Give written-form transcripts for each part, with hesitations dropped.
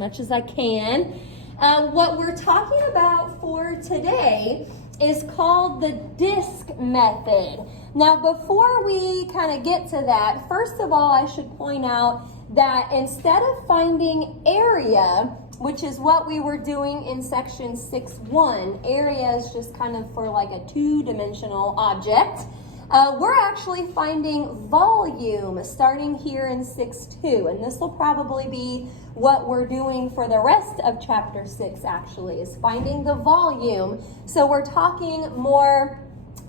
much as I can. What we're talking about for today is called the DISC method. Now, before we kind of get to that, first of all, I should point out that instead of finding area, which is what we were doing in section 6.1, area is just kind of for like a two-dimensional object. We're actually finding volume starting here in 6.2, and this will probably be what we're doing for the rest of chapter 6 actually, is finding the volume. So we're talking more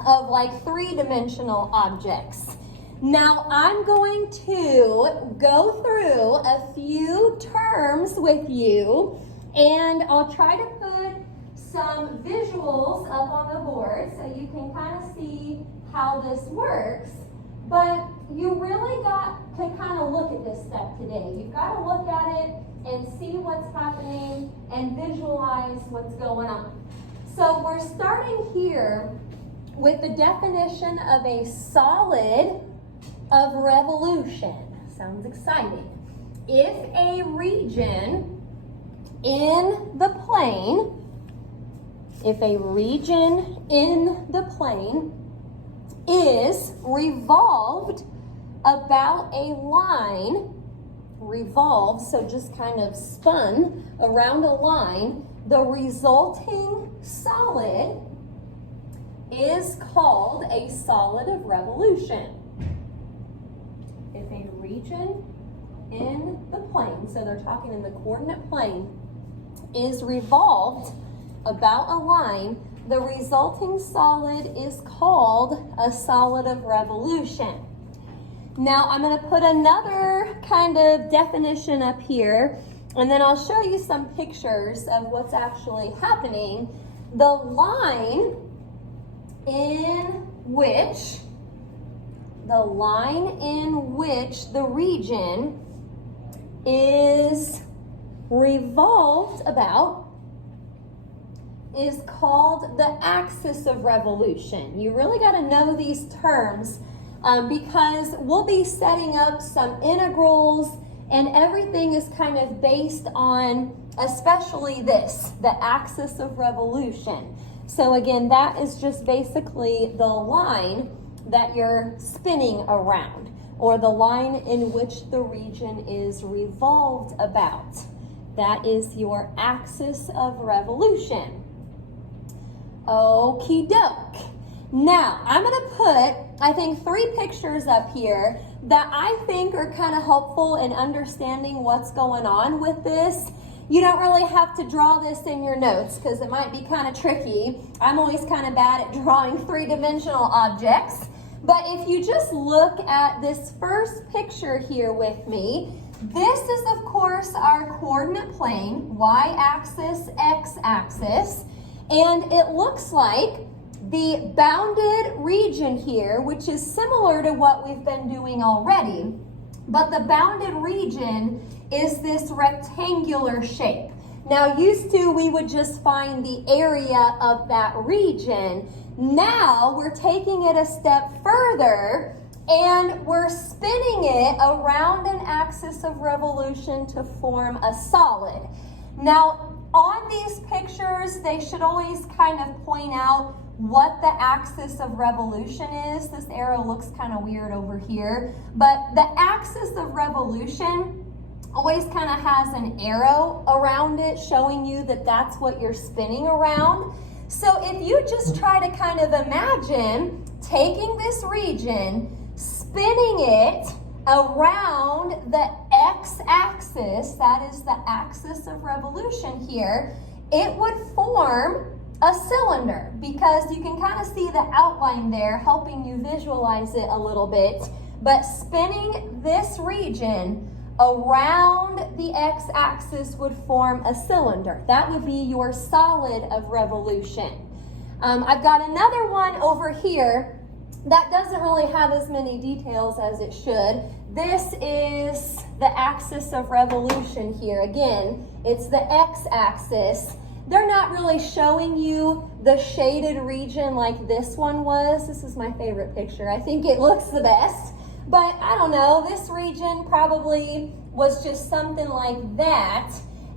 of like three-dimensional objects. Now I'm going to go through a few terms with you, and I'll try to put some visuals up on the board so you can kind of see how this works, but you really got to kind of look at this stuff today. You've got to look at it and see what's happening and visualize what's going on. So we're starting here with the definition of a solid of revolution. Sounds exciting. If a region in the plane, is revolved about a line, so just kind of spun around a line, the resulting solid is called a solid of revolution. If a region in the plane, so they're talking in the coordinate plane, is revolved about a line, the resulting solid is called a solid of revolution. Now I'm going to put another kind of definition up here, and then I'll show you some pictures of what's actually happening. The line in which the region is revolved about is called the axis of revolution. You really got to know these terms because we'll be setting up some integrals, and everything is kind of based on especially this, the axis of revolution. So again, that is just basically the line that you're spinning around, or the line in which the region is revolved about. That is your axis of revolution. Okie doke. Now, I'm going to put, I think, 3 pictures up here that I think are kind of helpful in understanding what's going on with this. You don't really have to draw this in your notes because it might be kind of tricky. I'm always kind of bad at drawing three-dimensional objects. But if you just look at this first picture here with me, this is, of course, our coordinate plane, y-axis, x-axis. And it looks like the bounded region here, which is similar to what we've been doing already, but the bounded region is this rectangular shape. Now, used to, we would just find the area of that region. Now, we're taking it a step further, and we're spinning it around an axis of revolution to form a solid. Now, on these pictures, they should always kind of point out what the axis of revolution is. This arrow looks kind of weird over here, but the axis of revolution always kind of has an arrow around it showing you that that's what you're spinning around. So if you just try to kind of imagine taking this region, spinning it around the x-axis, that is the axis of revolution here, it would form a cylinder, because you can kind of see the outline there helping you visualize it a little bit. But spinning this region around the x-axis would form a cylinder. That would be your solid of revolution. I've got another one over here that doesn't really have as many details as it should. This is the axis of revolution here. Again, it's the x-axis. They're not really showing you the shaded region like this one was. This is my favorite picture. I think it looks the best. But I don't know, this region probably was just something like that.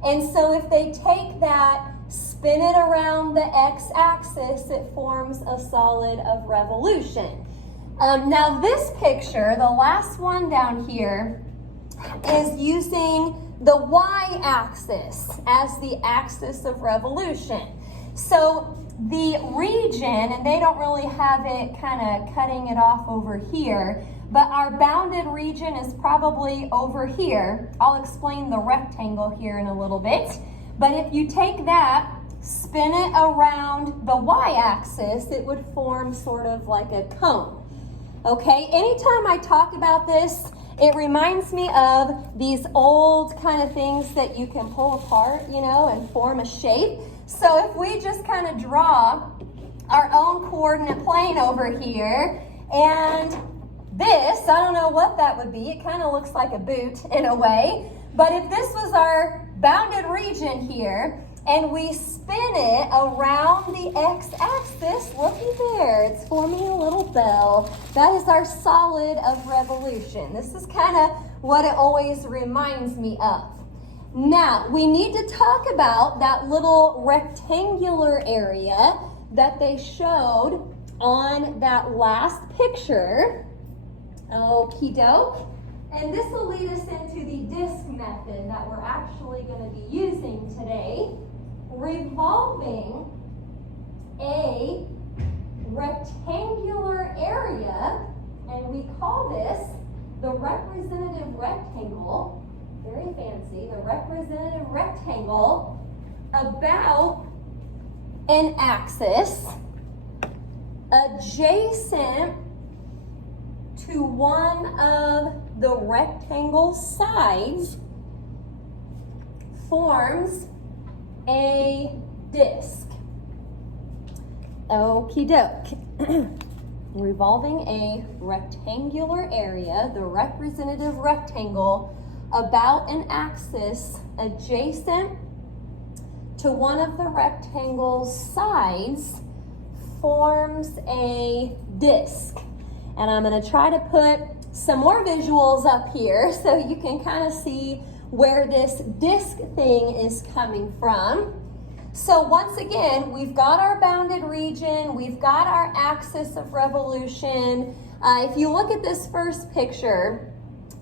And so if they take that, spin it around the x-axis, it forms a solid of revolution. Now this picture, the last one down here, is using the y-axis as the axis of revolution. So the region, and they don't really have it kind of cutting it off over here, but our bounded region is probably over here. I'll explain the rectangle here in a little bit. But if you take that, spin it around the y-axis, it would form sort of like a cone. Okay, anytime I talk about this, it reminds me of these old kind of things that you can pull apart, you know, and form a shape. So if we just kind of draw our own coordinate plane over here, and this, I don't know what that would be. It kind of looks like a boot in a way. But if this was our bounded region here, and we spin it around the x-axis, looky there, it's forming a little bell. That is our solid of revolution. This is kind of what it always reminds me of. Now, we need to talk about that little rectangular area that they showed on that last picture. Okie doke. And this will lead us into the disk method that we're actually going to be using today, revolving a rectangular area, and we call this the representative rectangle. Very fancy, the representative rectangle about an axis adjacent to one of the rectangle sides forms a disk. Okie doke. Revolving a rectangular area, the representative rectangle, about an axis adjacent to one of the rectangle's sides forms a disk. And I'm going to try to put some more visuals up here so you can kind of see where this disk thing is coming from. So once again, we've got our bounded region, we've got our axis of revolution. If you look at this first picture,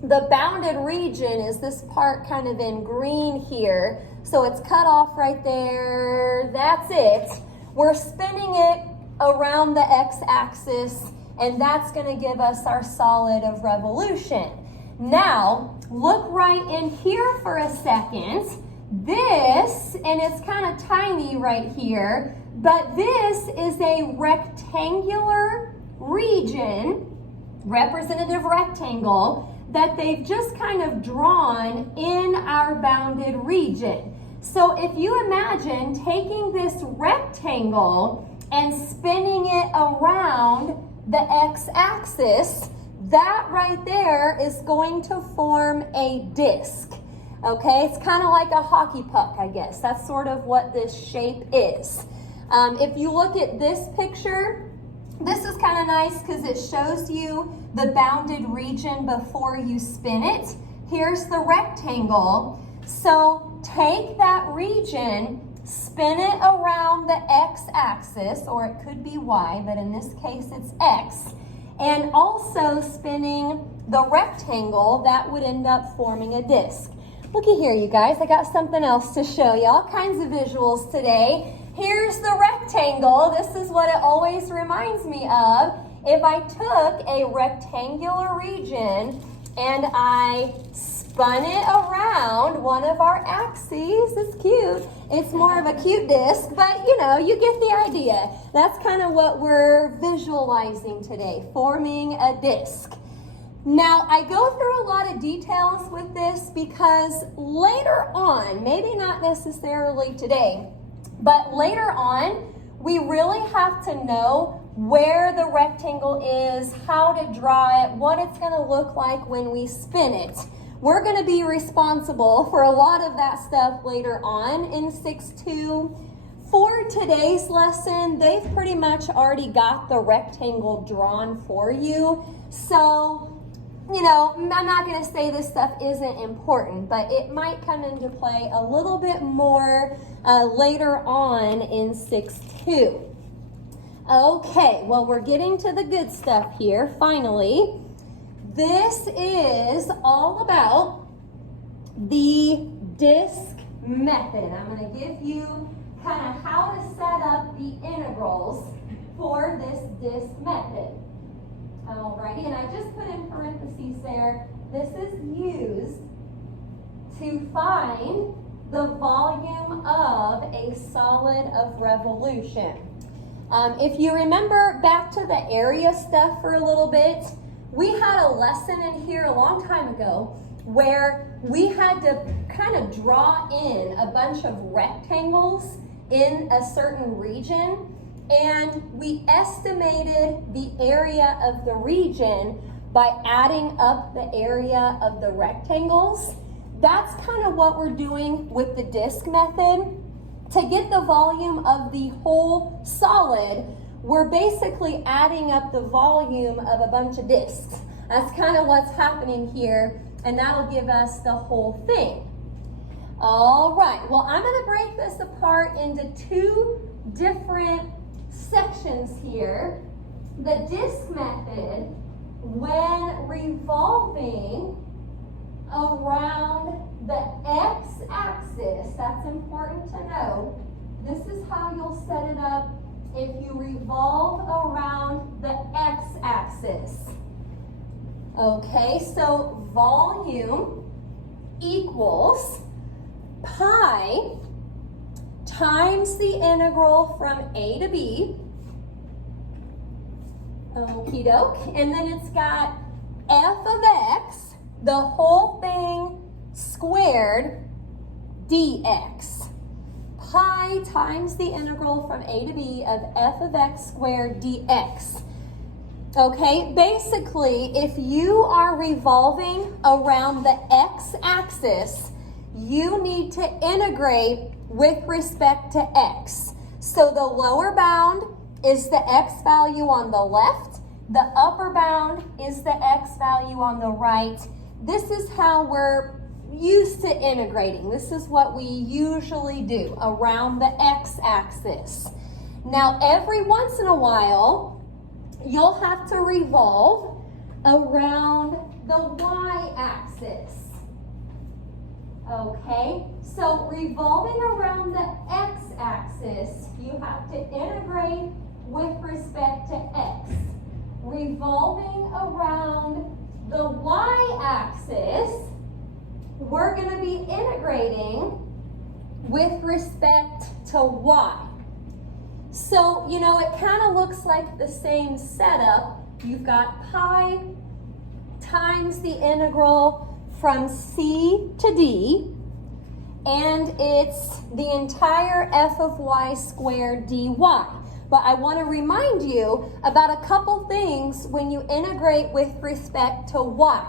the bounded region is this part kind of in green here. So it's cut off right there. That's it. We're spinning it around the x-axis, and that's going to give us our solid of revolution. Now, look right in here for a second. This, and it's kind of tiny right here, but this is a rectangular region, representative rectangle, that they've just kind of drawn in our bounded region. So if you imagine taking this rectangle and spinning it around the x-axis, that right there is going to form a disc. Okay, it's kind of like a hockey puck, I guess. That's sort of what this shape is. If you look at this picture, this is kind of nice because it shows you the bounded region before you spin it. Here's the rectangle. So take that region, spin it around the x-axis, or it could be y, but in this case it's x, and also spinning the rectangle, that would end up forming a disc. Looky here, you guys, I got something else to show you, all kinds of visuals today. Here's the rectangle. This is what it always reminds me of. If I took a rectangular region and I spun it around one of our axes, it's cute. It's more of a cute disc, but you know, you get the idea. That's kind of what we're visualizing today, forming a disc. Now, I go through a lot of details with this because later on, maybe not necessarily today, but later on, we really have to know where the rectangle is, how to draw it, what it's going to look like when we spin it. We're going to be responsible for a lot of that stuff later on in 6-2. For today's lesson, they've pretty much already got the rectangle drawn for you. So you know, I'm not going to say this stuff isn't important, but it might come into play a little bit more later on in 6-2. Okay, well, we're getting to the good stuff here, finally. This is all about the DISC method. I'm going to give you kind of how to set up the integrals for this DISC method. Alrighty, and I just put in parentheses there, this is used to find the volume of a solid of revolution. If you remember back to the area stuff for a little bit, we had a lesson in here a long time ago where we had to kind of draw in a bunch of rectangles in a certain region, and we estimated the area of the region by adding up the area of the rectangles. That's kind of what we're doing with the DISC method. To get the volume of the whole solid, we're basically adding up the volume of a bunch of discs. That's kind of what's happening here, and that'll give us the whole thing. All right, well, I'm going to break this apart into two different sections here. The DISC method, when revolving around the x-axis, that's important to know. This is how you'll set it up if you revolve around the x-axis. Okay, so volume equals pi times the integral from a to b. Okie doke. And then it's got f of x, the whole thing squared, dx. Pi times the integral from a to b of f of x squared dx. Okay, basically, if you are revolving around the x-axis, you need to integrate with respect to x. So the lower bound is the x value on the left. The upper bound is the x value on the right. This is how we're used to integrating. This is what we usually do around the x-axis. Now, every once in a while, you'll have to revolve around the y-axis. Okay, so revolving around the x-axis, you have to integrate with respect to x. Revolving around the y-axis, we're going to be integrating with respect to y. So, you know, it kind of looks like the same setup. You've got pi times the integral from c to d, and it's the entire f of y squared dy. But I want to remind you about a couple things when you integrate with respect to y.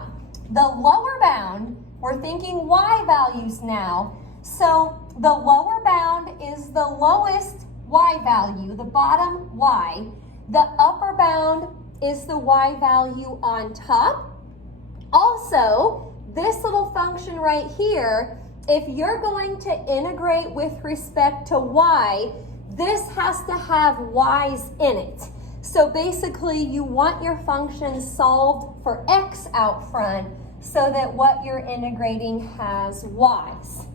The lower bound, we're thinking y values now. So the lower bound is the lowest y value, the bottom y. The upper bound is the y value on top. Also, this little function right here, if you're going to integrate with respect to y, this has to have y's in it. So basically, you want your function solved for x out front so that what you're integrating has y's.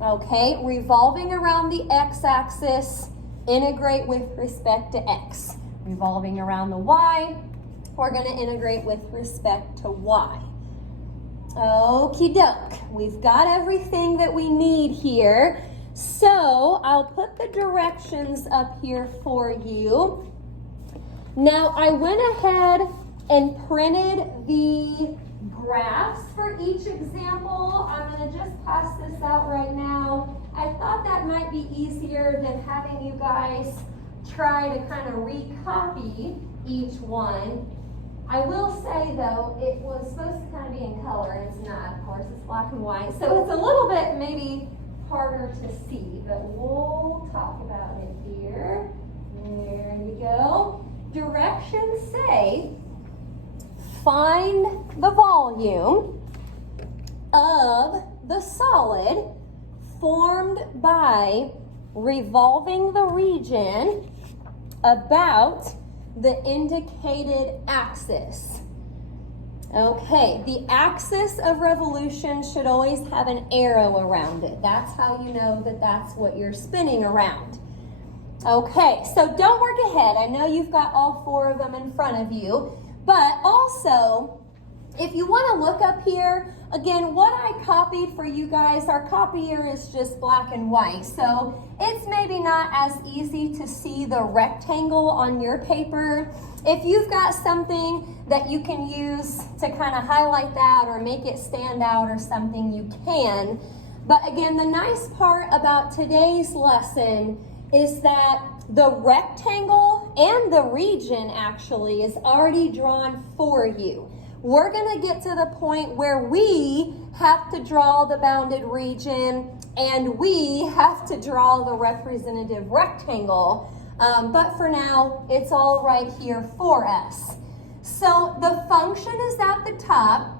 Okay, revolving around the x-axis, integrate with respect to x. Revolving around the y, we're going to integrate with respect to y. Okie doke, we've got everything that we need here. So I'll put the directions up here for you. Now I went ahead and printed the graphs for each example. I'm going to just pass this out right now. I thought that might be easier than having you guys try to kind of recopy each one. I will say though, it was supposed to kind of be in color, and it's not, of course, it's black and white. So it's a little bit maybe harder to see, but we'll talk about it here. There you go. Directions say find the volume of the solid formed by revolving the region about the indicated axis. Okay, the axis of revolution should always have an arrow around it. That's how you know that that's what you're spinning around. Okay, so don't work ahead. I know you've got all 4 of them in front of you, but also, if you want to look up here, again, what I copied for you guys, our copier is just black and white, so it's maybe not as easy to see the rectangle on your paper. If you've got something that you can use to kind of highlight that or make it stand out or something, you can. But again, the nice part about today's lesson is that the rectangle and the region actually is already drawn for you. We're going to get to the point where we have to draw the bounded region and we have to draw the representative rectangle. But for now, it's all right here for us. So the function is at the top,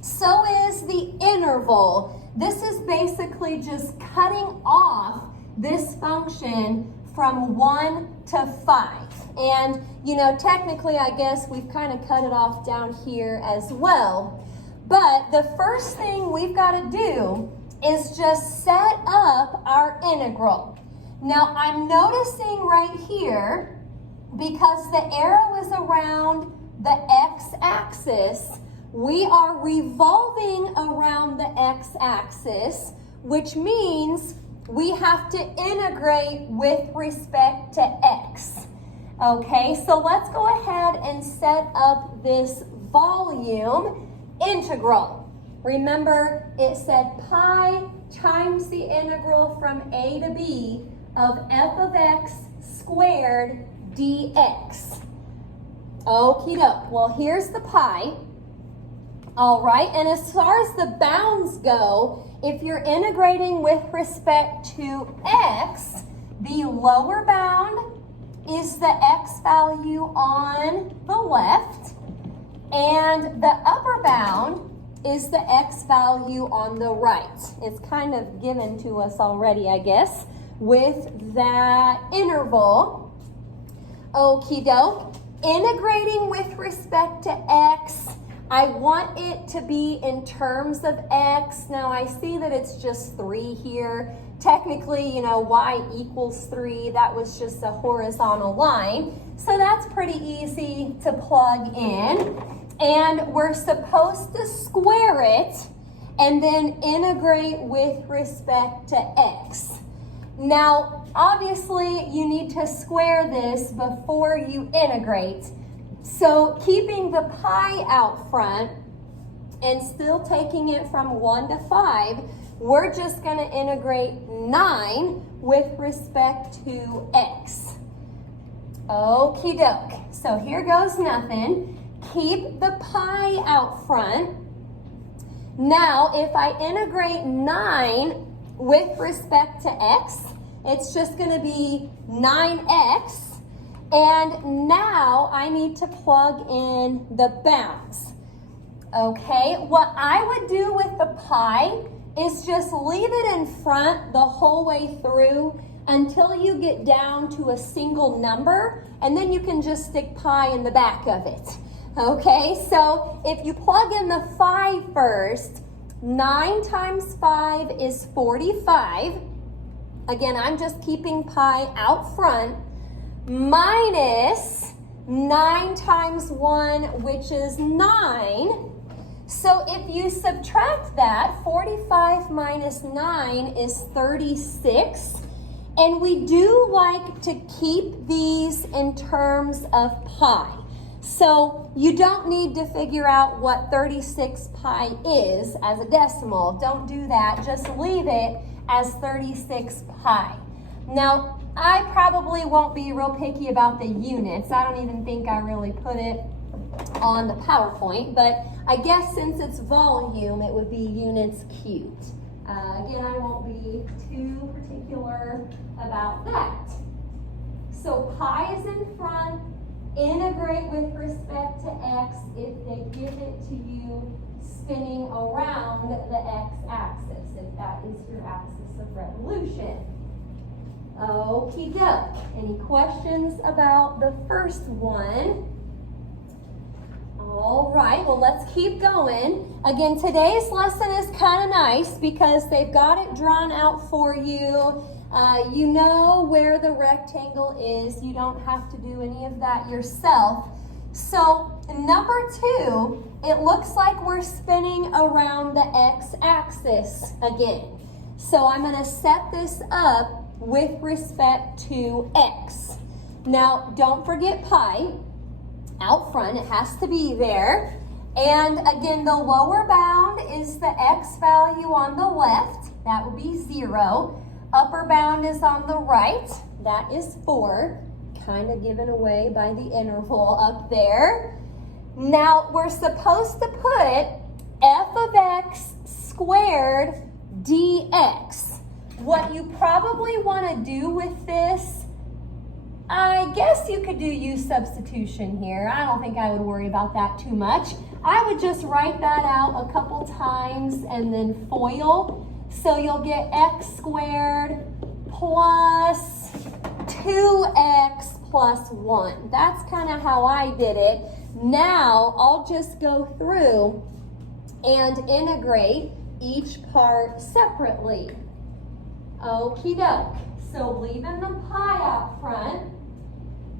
so is the interval. This is basically just cutting off this function from 1 to 5. And, you know, technically, I guess we've kind of cut it off down here as well. But the first thing we've got to do is just set up our integral. Now, I'm noticing right here, because the arrow is around the x-axis, we are revolving around the x-axis, which means we have to integrate with respect to x. Okay, so let's go ahead and set up this volume integral. Remember, it said pi times the integral from a to b of f of x squared dx. Okie doke. Well, here's the pi. All right, and as far as the bounds go, if you're integrating with respect to x, the lower bound is the x value on the left, and the upper bound is the x value on the right. It's kind of given to us already, I guess, with that interval. Okie doke. Integrating with respect to x, I want it to be in terms of x. Now I see that it's just 3 here. Technically, you know, y equals 3. That was just a horizontal line. So that's pretty easy to plug in. And we're supposed to square it and then integrate with respect to x. Now, obviously, you need to square this before you integrate. So keeping the pi out front and still taking it from 1 to 5, we're just going to integrate 9 with respect to x. Okie doke. So here goes nothing. Keep the pi out front. Now, if I integrate 9 with respect to x, it's just going to be 9x. And now I need to plug in the bounds. Okay, what I would do with the pi is just leave it in front the whole way through until you get down to a single number, and then you can just stick pi in the back of it. Okay, so if you plug in the 5 first, 9 times 5 is 45. Again, I'm just keeping pi out front. Minus 9 times 1, which is 9. So if you subtract that, 45 minus 9 is 36. And we do like to keep these in terms of pi. So you don't need to figure out what 36 pi is as a decimal. Don't do that. Just leave it as 36 pi. Now, I probably won't be real picky about the units. I don't even think I really put it on the PowerPoint, but I guess since it's volume, it would be units cubed. Again, I won't be too particular about that. So pi is in front, integrate with respect to x if they give it to you spinning around the x-axis, if that is your axis of revolution. Okie doke. Any questions about the first one? All right, well, let's keep going. Again, today's lesson is kind of nice because they've got it drawn out for you. You know where the rectangle is. You don't have to do any of that yourself. So, number 2, it looks like we're spinning around the x-axis again. So, I'm going to set this up with respect to x. Now, don't forget pi out front. It has to be there. And again, the lower bound is the x value on the left. That would be 0. Upper bound is on the right. That is 4. Kind of given away by the interval up there. Now, we're supposed to put f of x squared dx. What you probably want to do with this, I guess you could do u substitution here. I don't think I would worry about that too much. I would just write that out a couple times and then FOIL. So you'll get x squared plus 2x plus 1. That's kind of how I did it. Now I'll just go through and integrate each part separately. Okie doke. So leaving the pi out front,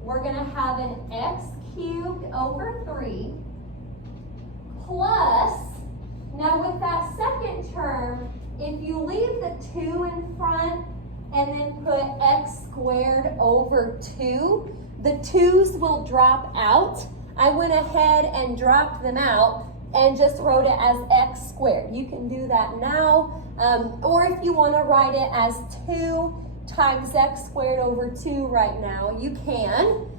we're going to have an x cubed over 3 plus, now with that second term, if you leave the 2 in front and then put x squared over 2, the 2's will drop out. I went ahead and dropped them out and just wrote it as x squared. You can do that now, or if you want to write it as 2 times x squared over 2 right now, you can.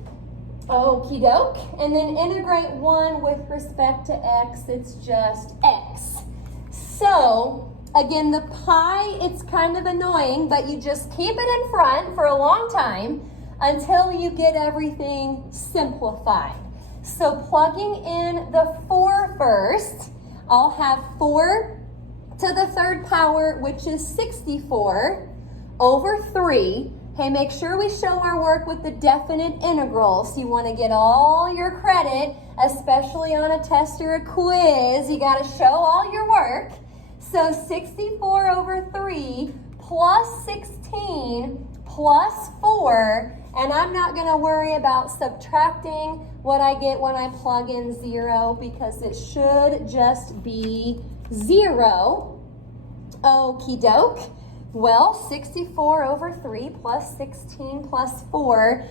Okie doke. And then integrate 1 with respect to x, it's just x. So, again, the pi, it's kind of annoying, but you just keep it in front for a long time until you get everything simplified. So plugging in the 4 first, I'll have 4 to the 3rd power, which is 64, over 3. Hey, make sure we show our work with the definite integrals. You want to get all your credit, especially on a test or a quiz. You got to show all your work. So 64 over 3 plus 16 plus 4, and I'm not going to worry about subtracting what I get when I plug in 0 because it should just be 0. Okie doke. Well, 64 over 3 plus 16 plus 4.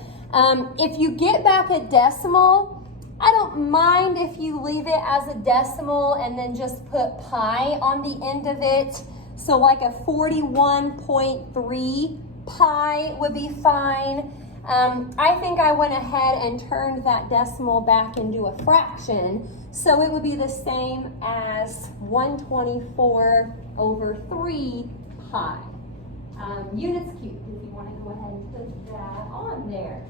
If you get back a decimal, I don't mind if you leave it as a decimal and then just put pi on the end of it. So like a 41.3 pi would be fine. I think I went ahead and turned that decimal back into a fraction. So it would be the same as 124 over 3 pi. Units cubed, if you want to go ahead and put that on there.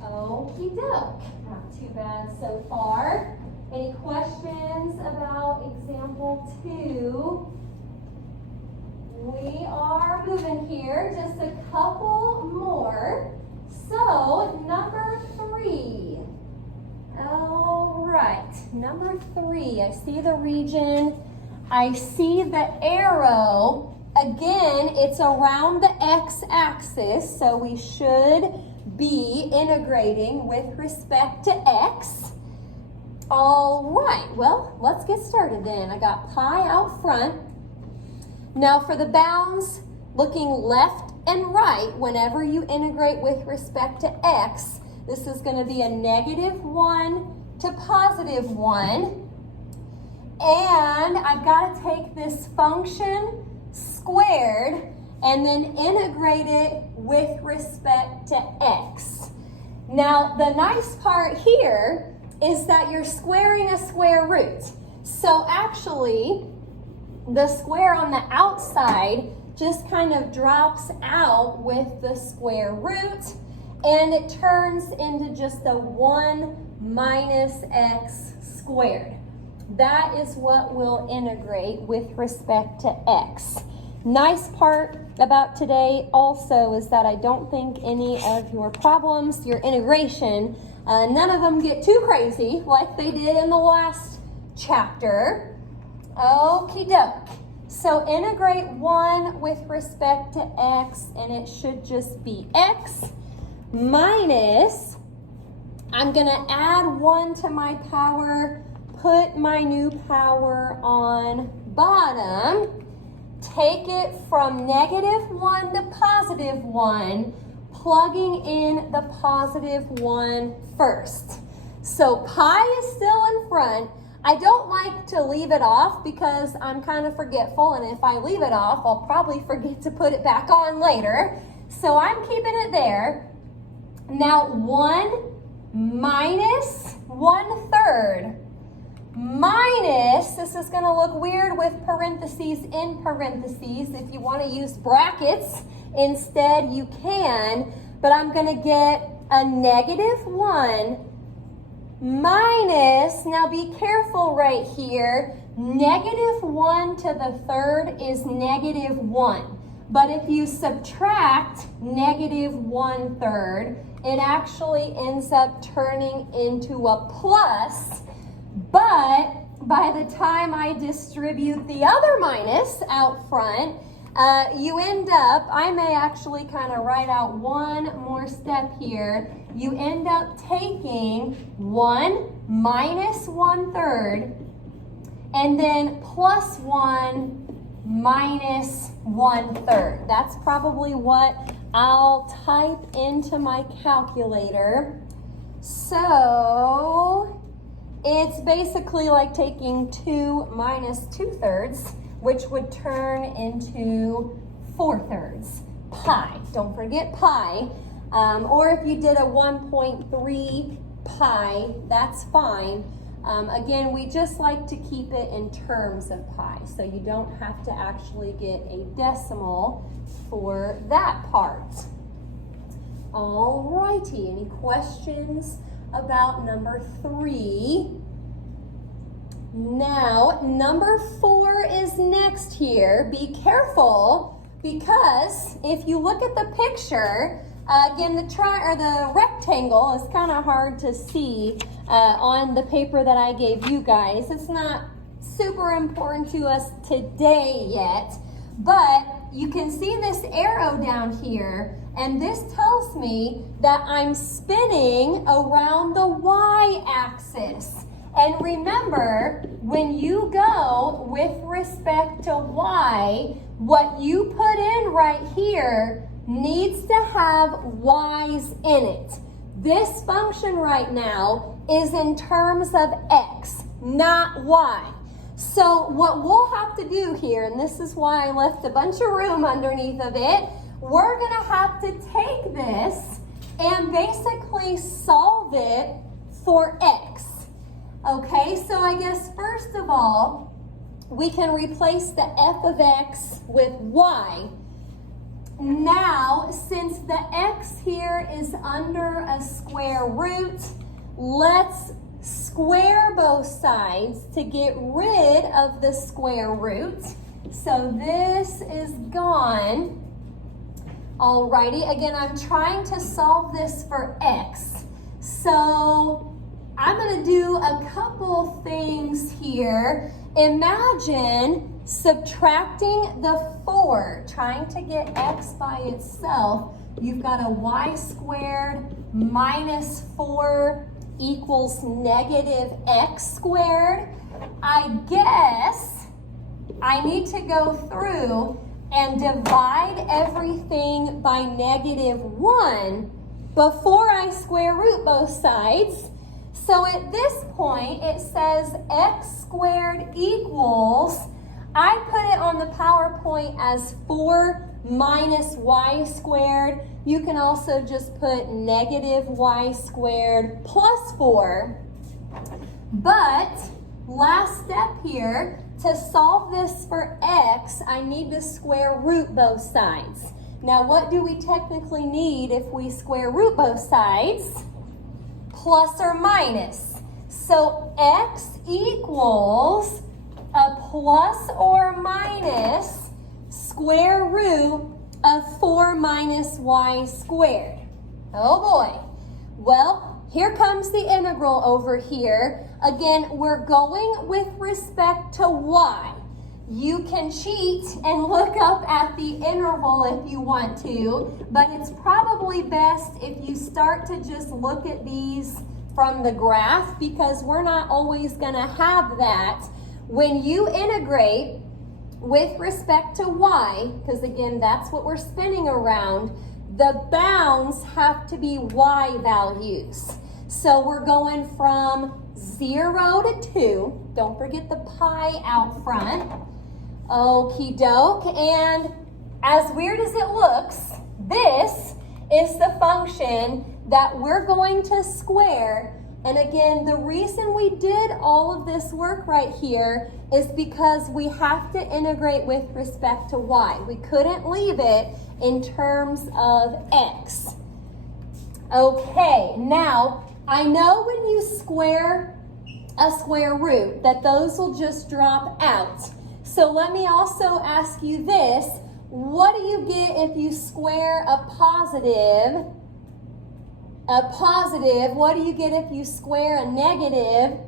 Okie doke. Not too bad so far. Any questions about example 2? We are moving here, just a couple more. So, number 3. All right, number 3. I see the region. I see the arrow. Again, it's around the x-axis, so we should be integrating with respect to x. All right, well, let's get started then. I got pi out front. Now for the bounds, looking left and right, whenever you integrate with respect to x, this is going to be a -1 to +1. And I've got to take this function squared and then integrate it with respect to x. Now, the nice part here is that you're squaring a square root. So actually, the square on the outside just kind of drops out with the square root. and it turns into just a 1 minus x squared. That is what we'll integrate with respect to x. Nice part about today also is that I don't think any of your problems, your integration, none of them get too crazy like they did in the last chapter. Okie doke. So integrate 1 with respect to x, and it should just be x minus, I'm going to add 1 to my power, put my new power on bottom, take it from -1 to +1, plugging in the +1 first. So pi is still in front. I don't like to leave it off because I'm kind of forgetful, and if I leave it off, I'll probably forget to put it back on later. So I'm keeping it there. Now 1 minus 1/3 minus, this is going to look weird with parentheses in parentheses. If you want to use brackets instead, you can, but I'm going to get a -1 minus, now be careful right here, -1 to the 3rd is -1. But if you subtract -1/3, it actually ends up turning into a plus. But by the time I distribute the other minus out front, you end up, I may actually kind of write out one more step here. You end up taking 1 minus 1/3 and then plus 1 minus 1/3. That's probably what I'll type into my calculator. So it's basically like taking 2 minus 2/3, which would turn into 4/3. Pi, don't forget pi. Or if you did a 1.3 pi, that's fine. Again, we just like to keep it in terms of pi, so you don't have to actually get a decimal for that part. Alrighty, any questions about number 3? Now, number 4 is next here. Be careful, because if you look at the picture, again, the rectangle is kind of hard to see on the paper that I gave you guys. It's not super important to us today yet, but you can see this arrow down here, and this tells me that I'm spinning around the y-axis. And remember, when you go with respect to y, what you put in right here needs to have y's in it. This function right now is in terms of x, not y. So what we'll have to do here, and this is why I left a bunch of room underneath of it, we're going to have to take this and basically solve it for x. Okay, so I guess first of all, we can replace the f of x with y. Now, since the x here is under a square root, let's square both sides to get rid of the square root. So this is gone. Alrighty, again, I'm trying to solve this for x. So I'm going to do a couple things here. Imagine subtracting the 4, trying to get x by itself. You've got a y squared minus 4 equals -x squared. I guess I need to go through and divide everything by -1 before I square root both sides. So at this point, it says x squared equals, I put it on the PowerPoint as 4 minus y squared. You can also just put -y squared plus 4. But last step here, to solve this for x, I need to square root both sides. Now, what do we technically need if we square root both sides? Plus or minus. So x equals a plus or minus square root of 4 minus y squared. Oh boy. Well, here comes the integral over here. Again, we're going with respect to y. You can cheat and look up at the interval if you want to, but it's probably best if you start to just look at these from the graph, because we're not always going to have that. When you integrate with respect to y, because again, that's what we're spinning around, the bounds have to be y values. So we're going from 0 to 2. Don't forget the pi out front. Okie doke. And as weird as it looks, this is the function that we're going to square. And again, the reason we did all of this work right here is because we have to integrate with respect to y. We couldn't leave it in terms of x. Okay, now I know when you square a square root that those will just drop out. So let me also ask you this. What do you get if you square a positive? What do you get if you square a negative?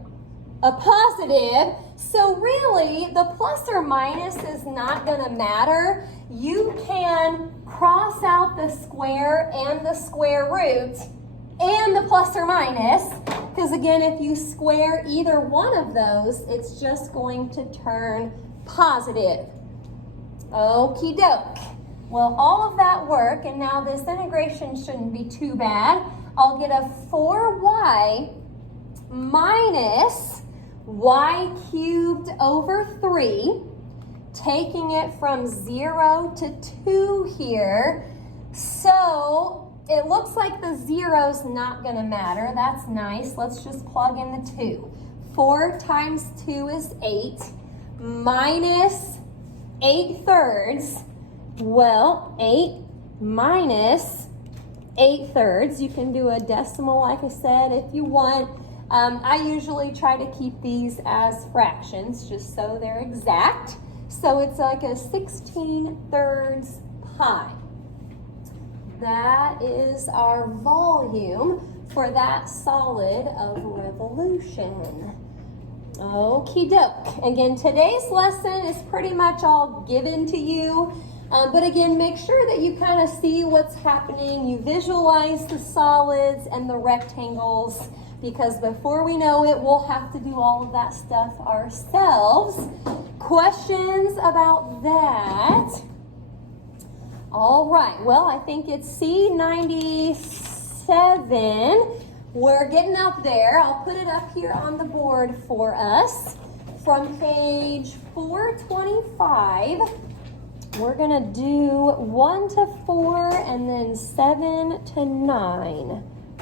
A positive. So really, the plus or minus is not going to matter. You can cross out the square and the square root and the plus or minus, because again, if you square either one of those, it's just going to turn positive. Okie doke. Well, all of that work, and now this integration shouldn't be too bad. I'll get a 4y minus y cubed over 3, taking it from 0 to 2 here. So it looks like the zero's not going to matter. That's nice. Let's just plug in the 2. 4 times 2 is 8, minus 8/3. Well, 8 minus 8/3. You can do a decimal, like I said, if you want. I usually try to keep these as fractions just so they're exact. So it's like a 16/3 pi. That is our volume for that solid of revolution. Okie doke. Again, today's lesson is pretty much all given to you. But again, make sure that you kind of see what's happening. You visualize the solids and the rectangles, because before we know it, we'll have to do all of that stuff ourselves. Questions about that? All right, well, I think it's C97. We're getting up there. I'll put it up here on the board for us. From page 425, we're going to do 1 to 4 and then 7 to 9.